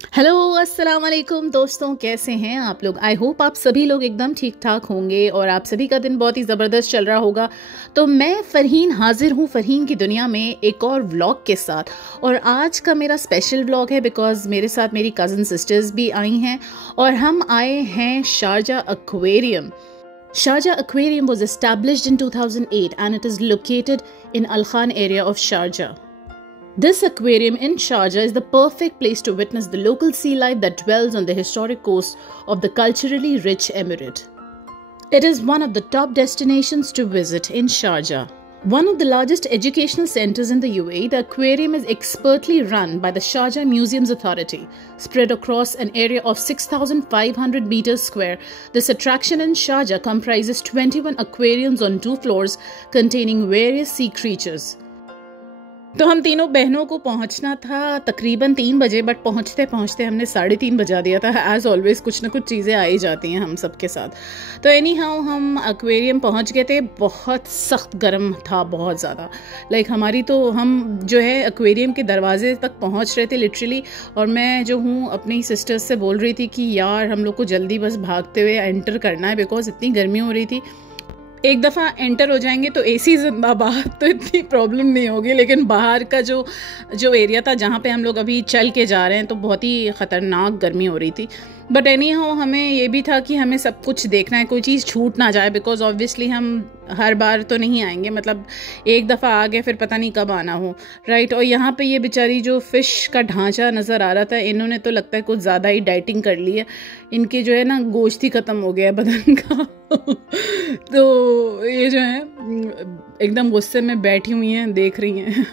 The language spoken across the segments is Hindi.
हेलो अस्सलाम वालेकुम दोस्तों, कैसे हैं आप लोग। आई होप आप सभी लोग एकदम ठीक ठाक होंगे और आप सभी का दिन बहुत ही ज़बरदस्त चल रहा होगा। तो मैं फ़रहीन हाजिर हूँ फ़रहीन की दुनिया में एक और व्लॉग के साथ। और आज का मेरा स्पेशल व्लॉग है बिकॉज़ मेरे साथ मेरी कज़न सिस्टर्स भी आई हैं और हम आए हैं Sharjah aquarium. Sharjah Aquarium was established in 2008 and it is located in Al Khan area of Sharjah. This aquarium in Sharjah is the perfect place to witness the local sea life that dwells on the historic coast of the culturally rich emirate. It is one of the top destinations to visit in Sharjah. One of the largest educational centers in the UAE, the aquarium is expertly run by the Sharjah Museums Authority. Spread across an area of 6,500 meters square, this attraction in Sharjah comprises 21 aquariums on 2 floors containing various sea creatures. तो हम तीनों बहनों को पहुंचना था तकरीबन 3 बजे, बट पहुंचते पहुंचते हमने 3:30 बजा दिया था। एज ऑलवेज कुछ ना कुछ चीज़ें आ ही जाती हैं हम सब के साथ। तो एनी हाउ हम एक्वेरियम पहुंच गए थे। बहुत सख्त गर्म था, बहुत ज़्यादा। हमारी तो हम जो है एक्वेरियम के दरवाजे तक पहुंच रहे थे लिटरली। और मैं जो हूँ अपनी सिस्टर्स से बोल रही थी कि यार हम लोग को जल्दी बस भागते हुए एंटर करना है बिकॉज इतनी गर्मी हो रही थी। एक दफ़ा एंटर हो जाएंगे तो एसी जिंदाबाद, तो इतनी प्रॉब्लम नहीं होगी। लेकिन बाहर का जो एरिया था जहाँ पे हम लोग अभी चल के जा रहे हैं तो बहुत ही ख़तरनाक गर्मी हो रही थी। बट एनी हाउ हमें ये भी था कि हमें सब कुछ देखना है, कोई चीज़ छूट ना जाए बिकॉज ऑब्वियसली हम हर बार तो नहीं आएंगे। मतलब एक दफ़ा आ गए फिर पता नहीं कब आना हो, राइट। और यहाँ पे ये बेचारी जो फ़िश का ढांचा नज़र आ रहा था, इन्होंने तो लगता है कुछ ज़्यादा ही डाइटिंग कर ली है। इनके जो है ना गोश्त ही ख़त्म हो गया है बदन का तो ये जो है एकदम गुस्से में बैठी हुई हैं, देख रही हैं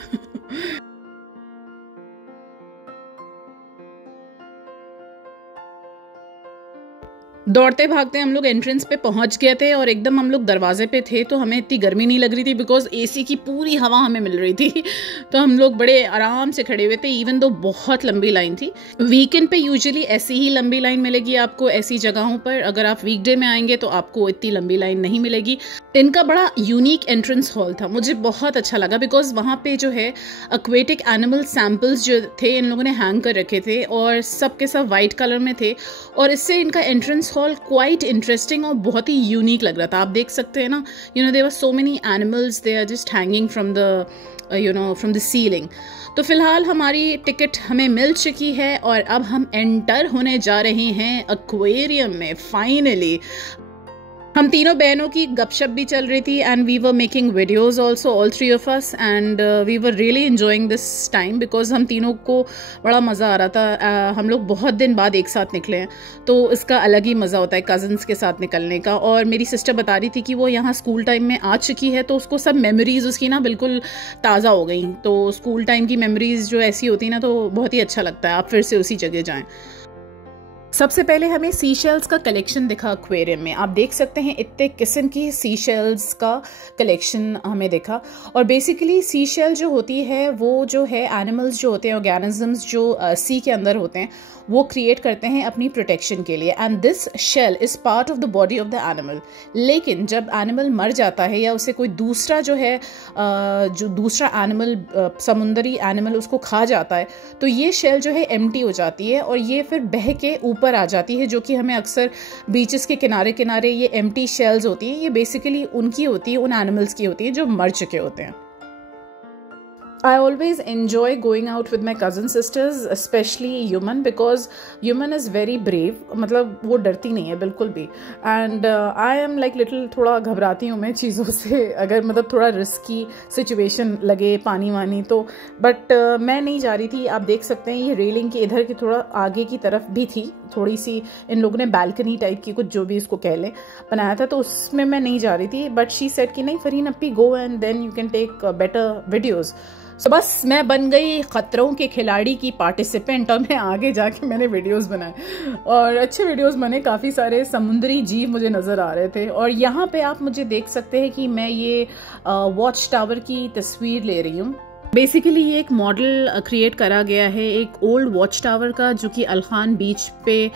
दौड़ते भागते हम लोग एंट्रेंस पे पहुंच गए थे और एकदम हम लोग दरवाजे पे थे तो हमें इतनी गर्मी नहीं लग रही थी बिकॉज एसी की पूरी हवा हमें मिल रही थी। तो हम लोग बड़े आराम से खड़े हुए थे, इवन दो बहुत लंबी लाइन थी। वीकेंड पे यूजुअली ऐसी ही लंबी लाइन मिलेगी आपको ऐसी जगहों पर। अगर आप वीकडे में आएंगे तो आपको इतनी लंबी लाइन नहीं मिलेगी। इनका बड़ा यूनिक एंट्रेंस हॉल था, मुझे बहुत अच्छा लगा बिकॉज वहाँ पे जो है एक्वेटिक एनिमल सैम्पल्स जो थे इन लोगों ने हैंग कर रखे थे और सब के सब वाइट कलर में थे। और इससे इनका एंट्रेंस हॉल क्वाइट इंटरेस्टिंग और बहुत ही यूनिक लग रहा था। आप देख सकते हैं ना, there were so many animals, they are just hanging from the ceiling. तो फिलहाल हमारी टिकट हमें मिल चुकी है और अब हम एंटर होने जा रहे हैं एक्वेरियम में फाइनली। हम तीनों बहनों की गपशप भी चल रही थी and we were making videos also, all 3 of us, and we were really enjoying this time because हम तीनों को बड़ा मज़ा आ रहा था। हम लोग बहुत दिन बाद एक साथ निकले हैं तो इसका अलग ही मज़ा होता है कज़न्स के साथ निकलने का। और मेरी सिस्टर बता रही थी कि वो यहाँ स्कूल टाइम में आ चुकी है तो उसको सब मेमोरीज़ उसकी ना बिल्कुल ताज़ा हो गई। तो स्कूल टाइम की मेमोरीज़ जो ऐसी होती ना तो बहुत ही अच्छा लगता है आप फिर से उसी जगह जाएँ। सबसे पहले हमें सी शेल्स का कलेक्शन दिखा एक्वेरियम में। आप देख सकते हैं इतने किस्म की सी शेल्स का कलेक्शन हमें दिखा। और बेसिकली सी शेल जो होती है वो जो है एनिमल्स जो होते हैं, ऑर्गेनिजम्स जो सी के अंदर होते हैं वो क्रिएट करते हैं अपनी प्रोटेक्शन के लिए and this shell is part of the body of the animal. लेकिन जब एनिमल मर जाता है या उसे कोई दूसरा जो है जो दूसरा एनिमल समुंदरी एनिमल उसको खा जाता है तो ये शेल जो है एम्प्टी हो जाती है और ये फिर बह के ऊपर आ जाती है, जो कि हमें अक्सर बीचेस के किनारे किनारे ये एम्प्टी शेल्स होती हैं, ये बेसिकली उनकी होती है, उन एनिमल्स की होती है जो मर चुके होते हैं। I always enjoy going out with my cousin sisters, especially Yuman, because Yuman is very brave. मतलब वो डरती नहीं है बिल्कुल भी and I am like little थोड़ा घबराती हूँ मैं चीज़ों से, अगर मतलब थोड़ा रिस्की सिचुएशन लगे पानी वानी तो। बट मैं नहीं जा रही थी। आप देख सकते हैं ये रेलिंग के इधर की थोड़ा आगे की तरफ भी थी, थोड़ी सी इन लोगों ने बैल्कनी टाइप की कुछ जो भी इसको कह लें बनाया था तो उसमें मैं नहीं जा रही थी। बट शी सेड कि नहीं Farheen Appi go and then you can take better videos. तो बस मैं बन गई खतरों के खिलाड़ी की पार्टिसिपेंट और मैं आगे जाके मैंने वीडियोस बनाए और अच्छे वीडियोस बने। काफ़ी सारे समुद्री जीव मुझे नज़र आ रहे थे। और यहाँ पे आप मुझे देख सकते हैं कि मैं ये वॉच टावर की तस्वीर ले रही हूँ। बेसिकली ये एक मॉडल क्रिएट करा गया है एक ओल्ड वॉच टावर का, जो कि अलखान बीच पे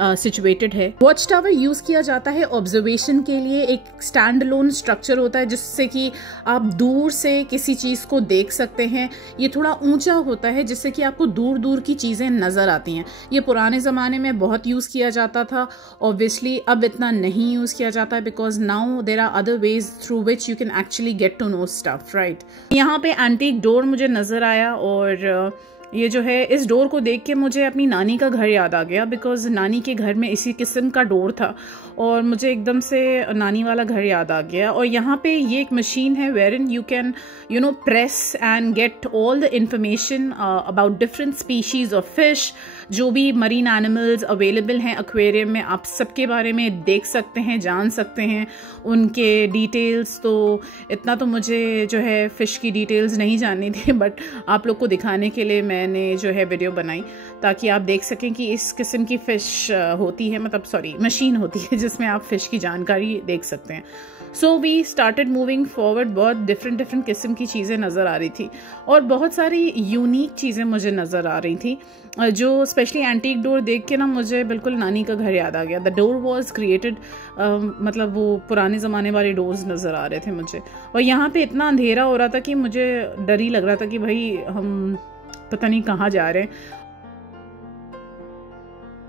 सिचुएटेड है। वॉच टावर यूज किया जाता है ऑब्जर्वेशन के लिए। एक स्टैंड अलोन स्ट्रक्चर होता है जिससे कि आप दूर से किसी चीज को देख सकते हैं। ये थोड़ा ऊंचा होता है जिससे कि आपको दूर दूर की चीजें नजर आती हैं। ये पुराने जमाने में बहुत यूज किया जाता था। ऑब्वियसली अब इतना नहीं यूज किया जाता है because now there are other ways through which you can actually get to know stuff, right. यहाँ पे एंटीक डोर मुझे नजर आया और ये जो है, इस डोर को देख के मुझे अपनी नानी का घर याद आ गया बिकॉज नानी के घर में इसी किस्म का डोर था और मुझे एकदम से नानी वाला घर याद आ गया। और यहाँ पे ये एक मशीन है where in you can press and get all the information about different species of fish. जो भी मरीन एनिमल्स अवेलेबल हैं एक्वेरियम में, आप सबके बारे में देख सकते हैं, जान सकते हैं उनके डिटेल्स। तो इतना तो मुझे जो है फ़िश की डिटेल्स नहीं जाननी थी, बट आप लोग को दिखाने के लिए मैंने जो है वीडियो बनाई ताकि आप देख सकें कि इस किस्म की फ़िश होती है, मतलब सॉरी मशीन होती है जिसमें आप फ़िश की जानकारी देख सकते हैं। So we started moving forward. बहुत डिफरेंट किस्म की चीज़ें नज़र आ रही थी और बहुत सारी यूनिक चीज़ें मुझे नज़र आ रही थी, जो स्पेशली एंटीक डोर देख के ना मुझे बिल्कुल नानी का घर याद आ गया। द डोर वॉज क्रिएटेड, मतलब वो पुराने ज़माने वाले डोर्स नज़र आ रहे थे मुझे। और यहाँ पे इतना अंधेरा हो रहा था कि मुझे डर ही लग रहा था कि भाई हम पता नहीं कहाँ जा रहे हैं।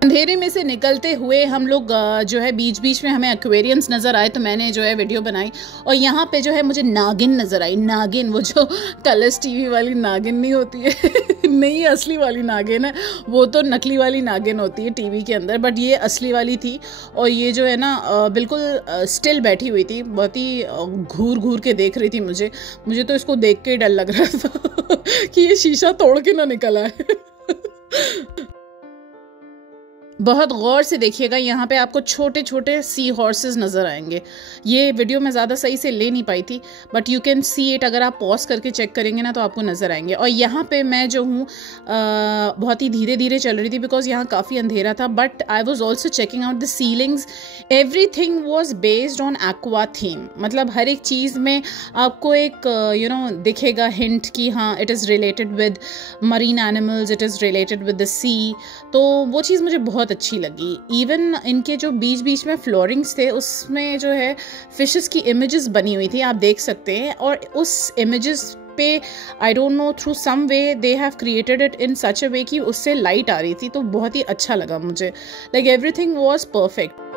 अंधेरे में से निकलते हुए हम लोग जो है बीच बीच में हमें एक्वेरियम्स नज़र आए तो मैंने जो है वीडियो बनाई। और यहाँ पे जो है मुझे नागिन नज़र आई। नागिन, वो जो कलर्स टीवी वाली नागिन नहीं होती है नहीं असली वाली नागिन है, वो तो नकली वाली नागिन होती है टीवी के अंदर, बट ये असली वाली थी। और ये जो है ना बिल्कुल स्टिल बैठी हुई थी, बहुत ही घूर घूर के देख रही थी मुझे तो इसको देख के डर लग रहा था कि ये शीशा तोड़ के ना निकल आए। बहुत गौर से देखिएगा, यहाँ पे आपको छोटे छोटे सी हॉर्सेस नज़र आएंगे। ये वीडियो में ज़्यादा सही से ले नहीं पाई थी, but you can see it. अगर आप पॉज करके चेक करेंगे ना तो आपको नज़र आएंगे। और यहाँ पे मैं जो हूँ बहुत ही धीरे धीरे चल रही थी बिकॉज यहाँ काफ़ी अंधेरा था, but I was also checking out the ceilings. Everything was based on aqua theme, मतलब हर एक चीज़ में आपको एक दिखेगा हिंट कि हाँ it is related with marine animals, it is related with the sea. तो वो चीज़ मुझे बहुत अच्छी लगी। इवन इनके जो बीच बीच में फ्लोरिंग्स थे उसमें जो है फिशेस की इमेजेस बनी हुई थी, आप देख सकते हैं। और उस इमेजेस पे I don't know through some way they have created it in such a way कि उससे लाइट आ रही थी, तो बहुत ही अच्छा लगा मुझे। Like everything was perfect.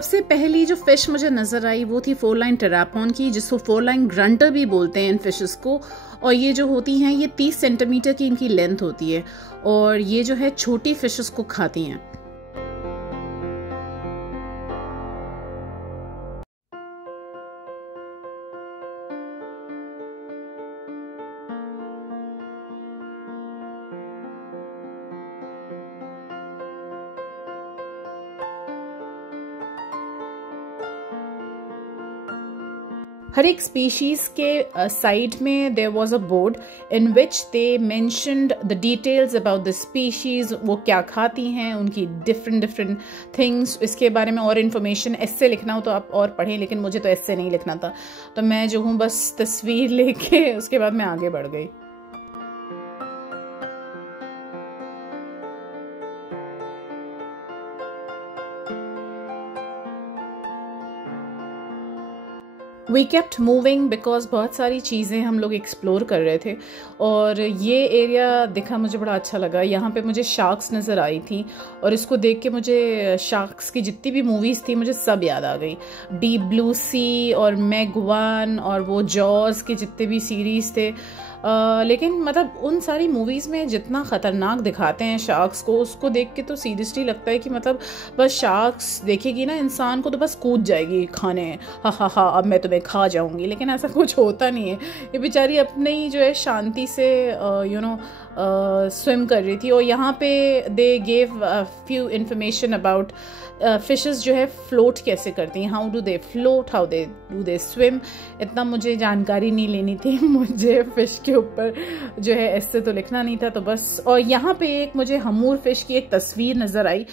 सबसे पहली जो फिश मुझे नजर आई वो थी 4 लाइन टेरापॉन की, जिसको 4 लाइन ग्रंटर भी बोलते हैं इन फिशेस को। और ये जो होती हैं ये 30 सेंटीमीटर की इनकी लेंथ होती है और ये जो है छोटी फिशेस को खाती हैं। हर एक स्पीशीज के साइड में there was a board in which they mentioned the details about the species, वो क्या खाती हैं, उनकी डिफरेंट थिंग्स, इसके बारे में और इन्फॉर्मेशन। ऐसे लिखना हो तो आप और पढ़ें, लेकिन मुझे तो ऐसे नहीं लिखना था, तो मैं जो हूँ बस तस्वीर लेके उसके बाद मैं आगे बढ़ गई। वी केप्ट मूविंग बिकॉज बहुत सारी चीज़ें हम लोग एक्सप्लोर कर रहे थे और ये एरिया दिखा मुझे बड़ा अच्छा लगा। यहाँ पे मुझे शार्क्स नज़र आई थी और इसको देख के मुझे शार्क्स की जितनी भी मूवीज़ थी मुझे सब याद आ गई। डीप ब्लू सी और मैग 1 और वो जॉज के जितने भी सीरीज़ थे लेकिन मतलब उन सारी मूवीज़ में जितना ख़तरनाक दिखाते हैं शार्क्स को, उसको देख के तो सीरियसली लगता है कि मतलब बस शार्क्स देखेगी ना इंसान को तो बस कूद जाएगी खाने, हा हा हा अब मैं तुम्हें खा जाऊंगी। लेकिन ऐसा कुछ होता नहीं है, ये बेचारी अपने ही जो है शांति से स्विम कर रही थी। और यहाँ पे they gave few information about fishes जो है फ्लोट कैसे करती हैं, how do they float, how do they swim. इतना मुझे जानकारी नहीं लेनी थी, मुझे फ़िश के ऊपर जो है ऐसे तो लिखना नहीं था, तो बस। और यहाँ पे एक मुझे हमूर फ़िश की एक तस्वीर नज़र आई।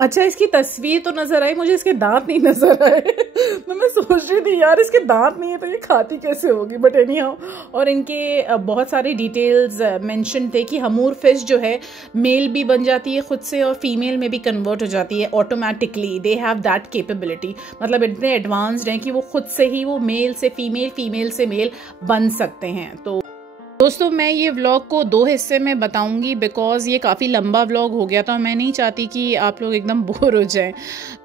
अच्छा, इसकी तस्वीर तो नज़र आई, मुझे इसके दांत नहीं नज़र आए। तो मैं सोच रही थी यार इसके दांत नहीं है तो ये खाती कैसे होगी, बट एनी हाउ। और इनके बहुत सारे डिटेल्स मेंशन थे कि हमूर फिश जो है मेल भी बन जाती है खुद से और फीमेल में भी कन्वर्ट हो जाती है automatically. They have that capability, मतलब इतने एडवांस्ड हैं कि वो खुद से ही वो मेल से फीमेल, फीमेल से मेल बन सकते हैं। तो दोस्तों मैं ये व्लॉग को 2 हिस्से में बताऊंगी बिकॉज़ ये काफ़ी लंबा व्लॉग हो गया था, मैं नहीं चाहती कि आप लोग एकदम बोर हो जाएं।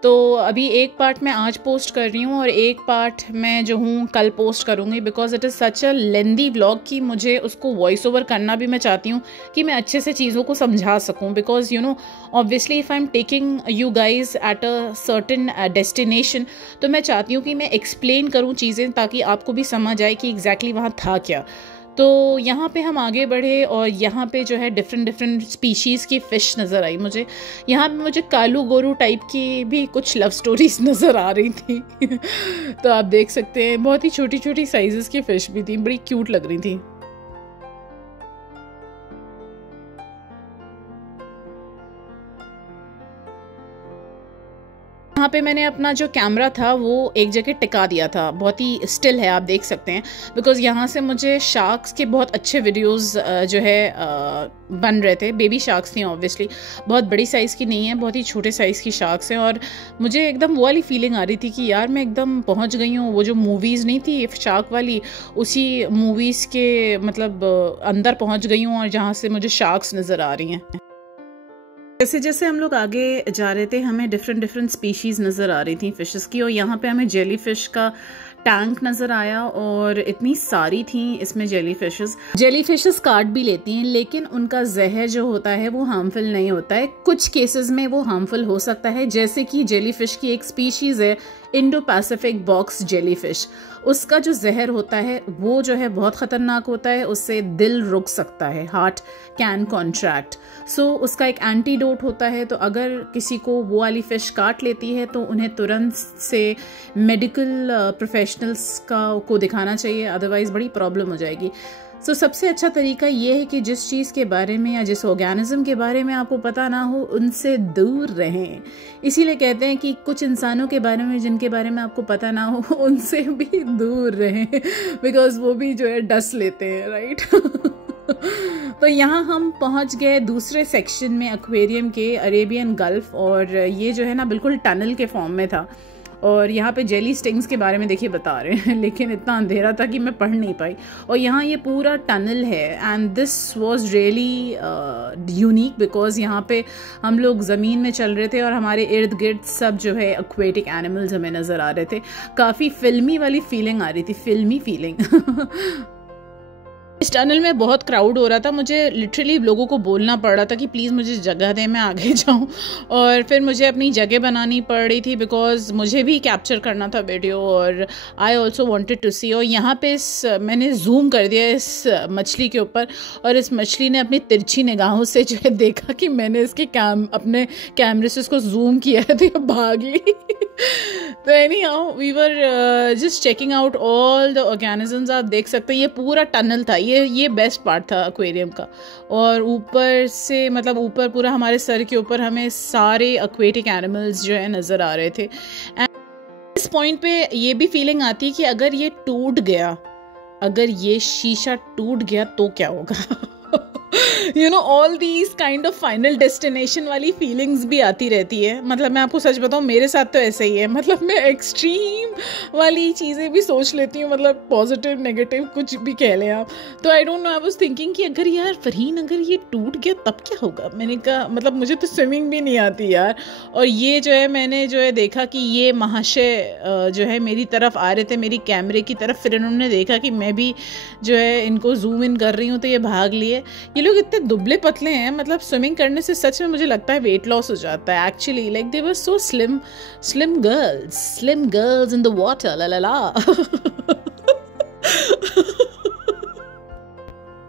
तो अभी एक पार्ट मैं आज पोस्ट कर रही हूँ और एक पार्ट मैं जो हूँ कल पोस्ट करूँगी, because it is such a lengthy vlog कि मुझे उसको वॉइस ओवर करना भी मैं चाहती हूँ कि मैं अच्छे से चीज़ों को समझा सकूँ। Because you know obviously if I am taking you guys at a certain destination, तो मैं चाहती हूँ कि मैं एक्सप्लेन करूँ चीज़ें ताकि आपको भी समझ आए कि एग्जैक्टली वहाँ था क्या। तो यहाँ पे हम आगे बढ़े और यहाँ पे जो है डिफरेंट स्पीशीज़ की फ़िश नज़र आई मुझे। यहाँ पे मुझे कालू गोरू टाइप की भी कुछ लव स्टोरीज नज़र आ रही थी। तो आप देख सकते हैं बहुत ही छोटी छोटी साइज़ेस की फ़िश भी थी, बड़ी क्यूट लग रही थी। यहाँ पे मैंने अपना जो कैमरा था वो एक जगह टिका दिया था, बहुत ही स्टिल है आप देख सकते हैं, बिकॉज़ यहाँ से मुझे शार्क्स के बहुत अच्छे वीडियोस जो है बन रहे थे। बेबी शार्क्स थी ऑब्वियसली, बहुत बड़ी साइज़ की नहीं है, बहुत ही छोटे साइज़ की शार्क्स हैं। और मुझे एकदम वो वाली फीलिंग आ रही थी कि यार मैं एकदम पहुँच गई हूँ, वो जो मूवीज़ नहीं थी शार्क वाली, उसी मूवीज़ के मतलब अंदर पहुँच गई हूँ और जहाँ से मुझे शार्क्स नज़र आ रही हैं। जैसे जैसे हम लोग आगे जा रहे थे हमें डिफरेंट स्पीशीज़ नज़र आ रही थी फ़िशेस की, और यहाँ पे हमें जेली फ़िश का टैंक नज़र आया और इतनी सारी थी इसमें जेली फ़िशेस काट भी लेती हैं, लेकिन उनका जहर जो होता है वो हार्मफुल नहीं होता है। कुछ केसेस में वो हार्मफुल हो सकता है, जैसे कि जेली फ़िश की एक स्पीशीज़ है Indo Pacific box jelly fish, उसका जो जहर होता है वो जो है बहुत ख़तरनाक होता है, उससे दिल रुक सकता है, हार्ट कैन कॉन्ट्रैक्ट। सो उसका एक एंटीडोट होता है, तो अगर किसी को वो वाली फ़िश काट लेती है तो उन्हें तुरंत से मेडिकल प्रोफेशनल्स को दिखाना चाहिए, अदरवाइज़ बड़ी प्रॉब्लम हो जाएगी। सो सबसे अच्छा तरीका ये है कि जिस चीज़ के बारे में या जिस ऑर्गेनिज्म के बारे में आपको पता ना हो उनसे दूर रहें। इसीलिए कहते हैं कि कुछ इंसानों के बारे में जिनके बारे में आपको पता ना हो उनसे भी दूर रहें, बिकॉज़ वो भी जो है डस लेते हैं, राइट। तो यहाँ हम पहुँच गए दूसरे सेक्शन में एक्वेरियम के, अरेबियन गल्फ, और ये जो है ना बिल्कुल टनल के फॉर्म में था। और यहाँ पे जेली स्टिंग्स के बारे में देखिए बता रहे हैं, लेकिन इतना अंधेरा था कि मैं पढ़ नहीं पाई। और यहाँ ये पूरा टनल है and this was really unique because यहाँ पे हम लोग ज़मीन में चल रहे थे और हमारे इर्द गिर्द सब जो है एक्वेटिक एनिमल्स हमें नज़र आ रहे थे। काफ़ी फिल्मी वाली फीलिंग आ रही थी, फिल्मी फीलिंग। इस टनल में बहुत क्राउड हो रहा था, मुझे लिटरली लोगों को बोलना पड़ रहा था कि प्लीज़ मुझे जगह दें, मैं आगे जाऊं। और फिर मुझे अपनी जगह बनानी पड़ रही थी बिकॉज मुझे भी कैप्चर करना था वीडियो, और आई ऑल्सो वांटेड टू सी। और यहाँ पे मैंने जूम कर दिया इस मछली के ऊपर, और इस मछली ने अपनी तिरछी निगाहों से जो है देखा कि मैंने इसके अपने कैमरे से इसको जूम किया है, तो ये भाग ली। तो anyhow we were just checking out all the organisms. आप देख सकते हैं ये पूरा टनल था, ये बेस्ट पार्ट था एक्वेरियम का। और ऊपर से मतलब ऊपर पूरा हमारे सर के ऊपर हमें सारे एक्वेटिक एनिमल्स जो है नज़र आ रहे थे। एंड इस पॉइंट पे ये भी फीलिंग आती है कि अगर ये टूट गया, अगर ये शीशा टूट गया तो क्या होगा। You know all these kind of final destination वाली फीलिंग्स भी आती रहती है। मतलब मैं आपको सच बताऊँ, मेरे साथ तो ऐसे ही है। मतलब मैं एक्सट्रीम वाली चीज़ें भी सोच लेती हूँ, मतलब पॉजिटिव नेगेटिव कुछ भी कह लें आप। तो आई don't no, I was thinking कि अगर यार फरहीन अगर ये टूट गया तब क्या होगा। मैंने कहा मतलब मुझे तो स्विमिंग भी नहीं आती यार। और ये जो है मैंने जो है देखा कि ये महाशय जो है मेरी तरफ आ रहे थे, मेरी कैमरे की तरफ। फिर इन्होंने देखा कि मैं भी जो है इनको जूम इन कर रही हूँ, तो ये भाग लिए। ये लोग इतने दुबले पतले हैं, मतलब स्विमिंग करने से सच में मुझे लगता है वेट लॉस हो जाता है actually. Like they were so slim girls in the water, ला ला ला।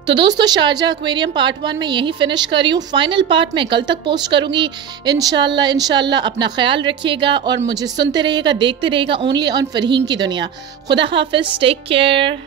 तो दोस्तों, शारजा एक्वेरियम पार्ट 1 में यही फिनिश कर रही हूँ। फाइनल पार्ट मैं कल तक पोस्ट करूंगी इंशाल्लाह। अपना ख्याल रखिएगा और मुझे सुनते रहिएगा, देखते रहिएगा ओनली ऑन फरहीन की दुनिया। खुदा हाफिज, टेक केयर।